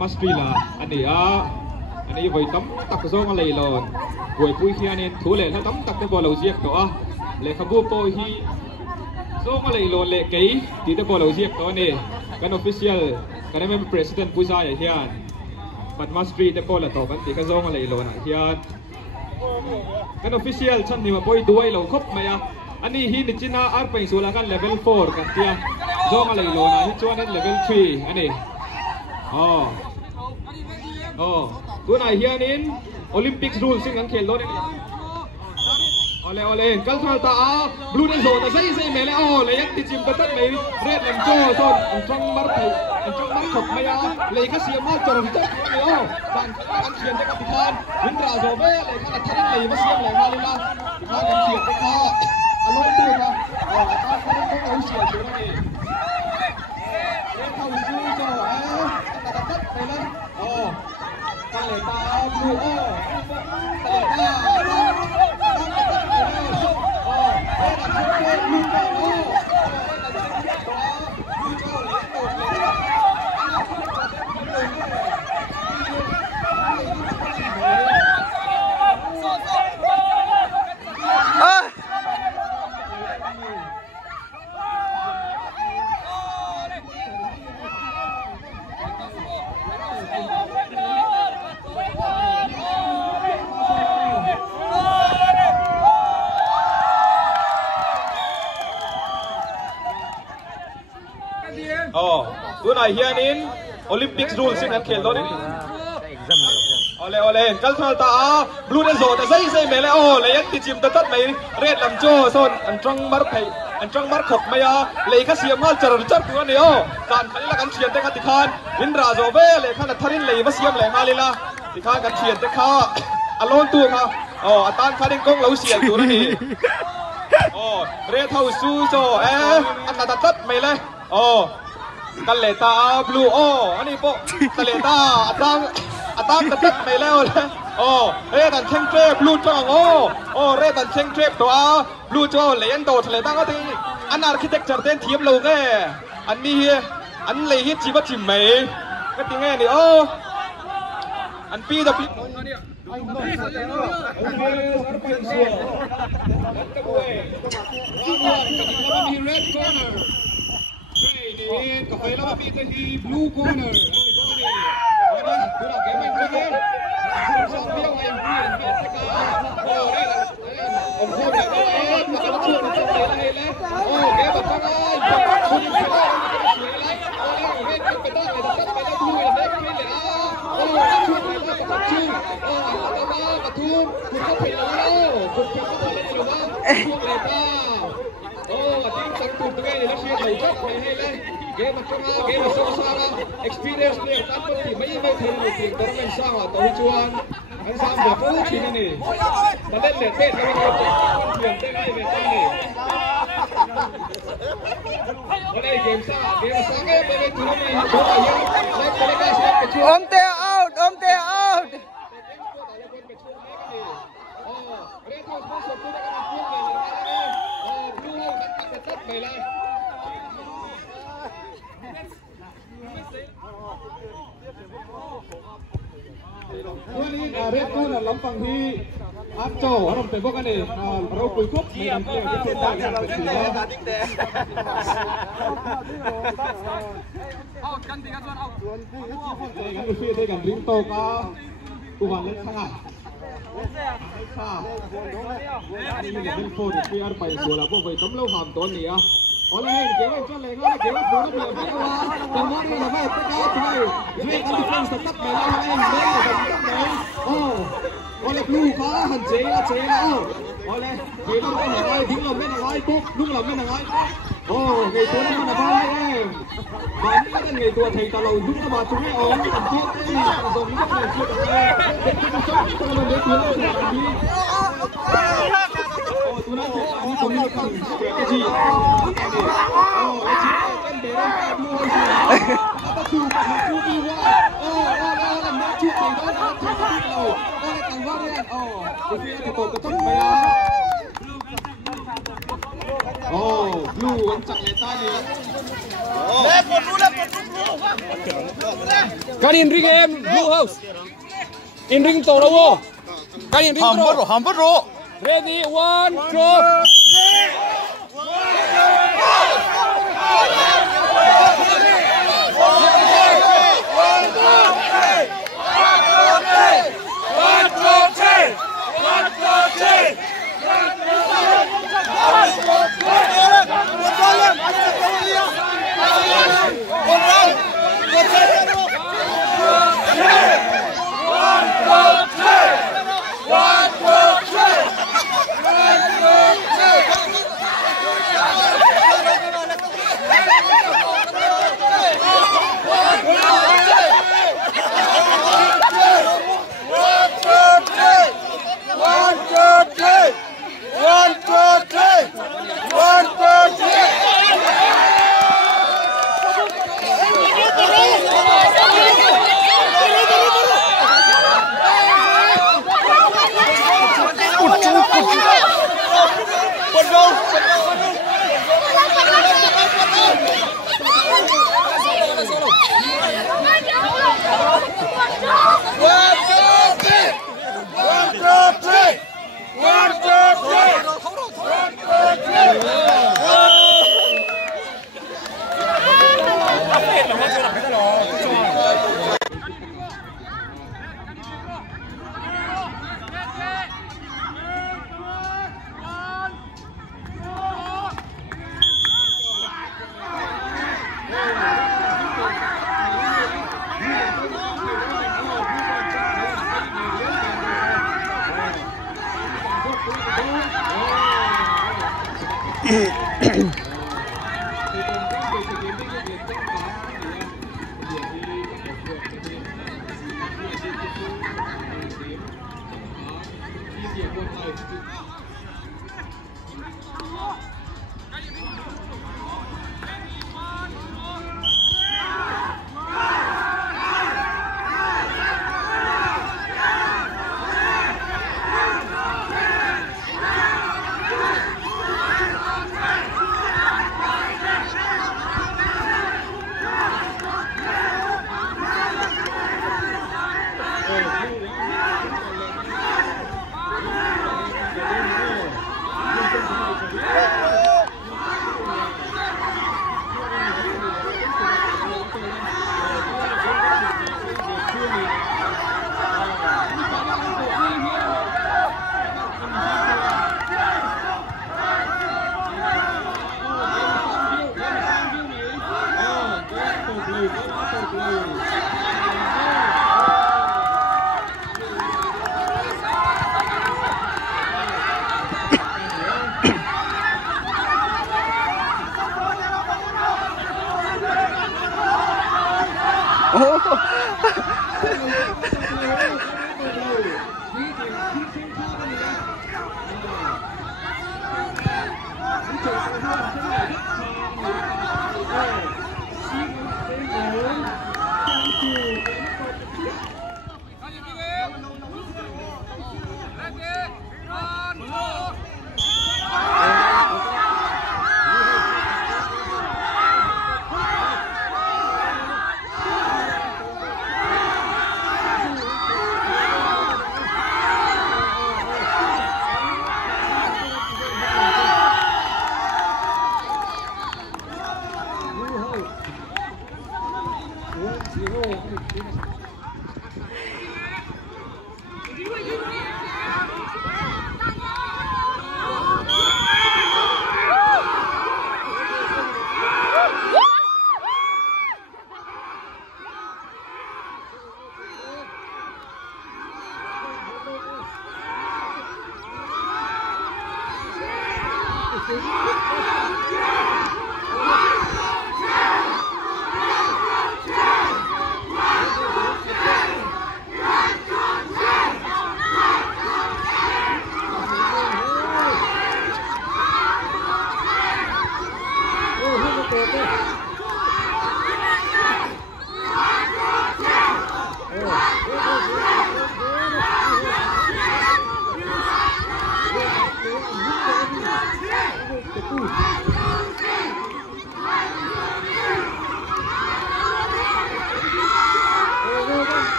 Masvila anh ấy với tấm tắc do mà lấy lòn với bùi khi anh ấy thú lệ là tấm tắc cái bò lầu diệt đó lệ khám bùa bồi hi do mà lấy lòn lệ cái thì cái bò lầu diệt đó này cái official cái này president bùi sai hiện but Masvila cái bò là tổ cái thì cái do mà lấy lòn hiện cái official chân thì mà bồi đuôi lầu khóc mày anh ấy hi nít na ar pay sula kan level 4 kan tia do mà lấy lòn hi chuan level 3 anh ấyตัวไหนเฮียนินโอลิมปิกรูลซึ่งกันเขียนรถนี่oleกัลทาตาบลูเดนโซแต่ใส่เมล่เลยยังติดจิมตัดไม่เรียดลำโจ้ส่วนจังมาร์ไทยจังมาร์ขบไม่เอาเลยก็เสียมาจนจังเลยการเขียนจะกับพิธานวินราโซเบ้เลยก็ทันเลยมาเสียเลยมาเลยนะพิธานการเขียนไปค่ะอารมณ์ดีนะการเขาต้องเอาเสียอยู่นั่นเองเรียกเข้าซื้อโจ้ตัดไปเลยกันเลยตาดูกันเลยตาตัวไหนเฮียนินโอลิมปิกรูลซึ่งกันเขียนรถนี่oleกัลทาตาบลูเดนโซแต่ใส่เมล่เลยยังติดจิมตัดไม่เรียดลำโจ้ส่วนจังมาร์ไทยจังมาร์ขบไม่เอาเลยก็เสียมาจรจัดตัวนี้การขันละกันเขียนแต่กันติคานวินราโซเบ้เลยขันทัรินเลยมาเสียมเลยมาเลยละติคานกันเขียนแต่ข้าอารมณ์ตัวเขาอัตานขันกงเราเสียตัวนี้เรียดเท่าซูโซอันนั้นตัดไม่เลยกันเลตาบลูอันนี้โปกันเลตาอัตามตัดไม่แล้วเลยเรตันเชงเทรบลูจ้องเรตันเชงเทรบตัวบลูจ้องเลยอันโตทะเลตั้งก็ทีอันอาร์คิเทคเจอร์เต้นทีมเราไงอันนี้อันเลยฮิตจีบจิมไหมก็ทีไงนี่อันปีต่อปีกาแฟแล้วมีแต่ที่ blue corner คุณเอาเก็บไปคุณเองชอบเบี้ยวเองเปลี่ยนเปลี่ยนสกัดผมพูดแบบนี้มันจะช่วยจะเปลี่ยนอะไรแล้วเก็บแบบนั้นคุณยังไม่ได้ช่วยอะไรเฮ็ดไปได้เลยตัดไปแล้วด้วยเล็กนี่แหละช่วยไปแล้วก็ช่วยกระทุ่มคุณก็ผิดแล้วคุณก็ผิดแล้วหรือว่าช่วยเลยป้าจริงจังตัวเองแล้วเชียร์ถูกจับไปให้เลยเกมมันก็มาเกมมันสนุกสนาน experience เนี่ยตั้งแต่ที่ไม่ถึงเพียงแต่เราสร้างตัวชวนอันสร้างแบบโอ้ทีนี่แต่เล่นเล่นเต้นแล้วก็เปลี่ยนเต้นไม่เป็นต้นนี่วันนี้เกมสร้างเกมสร้างเกมไปถึงนี่ตัวใหญ่แล้วตัวเล็กก็เสียไปช่วยเตะ out เรียกเข้าเข้าสดตัวได้กันพวกเลยดูตัดไปเลยวันนี้เรียกตัวนั้นลำฟังที่อัพโจ้เราเป็นพวกกันเองเราคุยครบในการเปลี่ยนที่เป็นได้อย่างเป็นสิ่งที่เอากันดีกันเอากันดูฟีได้กันริมโตก็ตัววันเล็กข้างข้านี่มันเป็นโฟนที่อาร์ไปส่วนเราพวกไปต้มเล่าความตัวนี้Oleh, jangan jalan lagi, jangan bodoh dia bawa. Kemarin lepas tegak tu, duit kami pun tetap melalui tetap melalui. Oleh blue kah, hanjela. Oleh, kita main nangai, tinggal main nangai, buk, nung main nangai. Ngày tua nó là bao nhiêu em? Mà những cái ngày tua thầy ta lâu lúc nó mà chúng ấy ốm, làm tốt đi, rồi những cái ngày chưa được nghe. Để chúng ta cho nó đến tuyến nó sẽ làm gì? Tôi nói thế là không có cần cái gì. Cái gì em để ra mua gì? Nó bắt chụp cả một cú đi qua. Làm nó chụp thì nó chụp đi rồi. Là càng vắt lên. Cái kia thì tôi có tóc mày á. Blue vẫn chặt lại tay đi. Kan in ring em Blue House. In ring to đâu? Kan in ring to. Ham bắt rồi. Ready 1 2.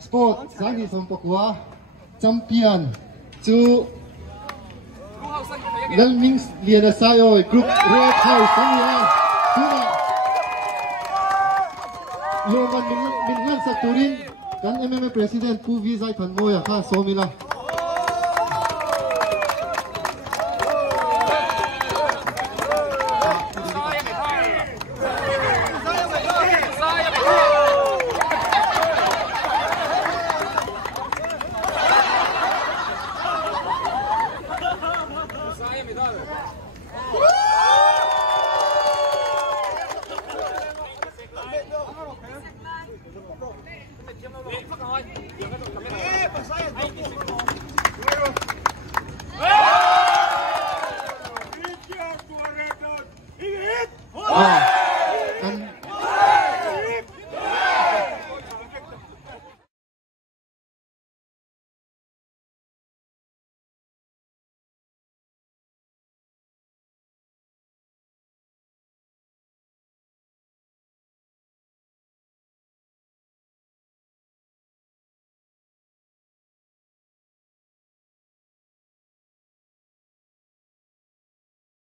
sport sáng đi xong qua champion chú lần mình liền là sao rồi group red house sáng đi ha chú là yêu con mình ngăn sắc turin kan MMA president pu vi zai than moya ha so mila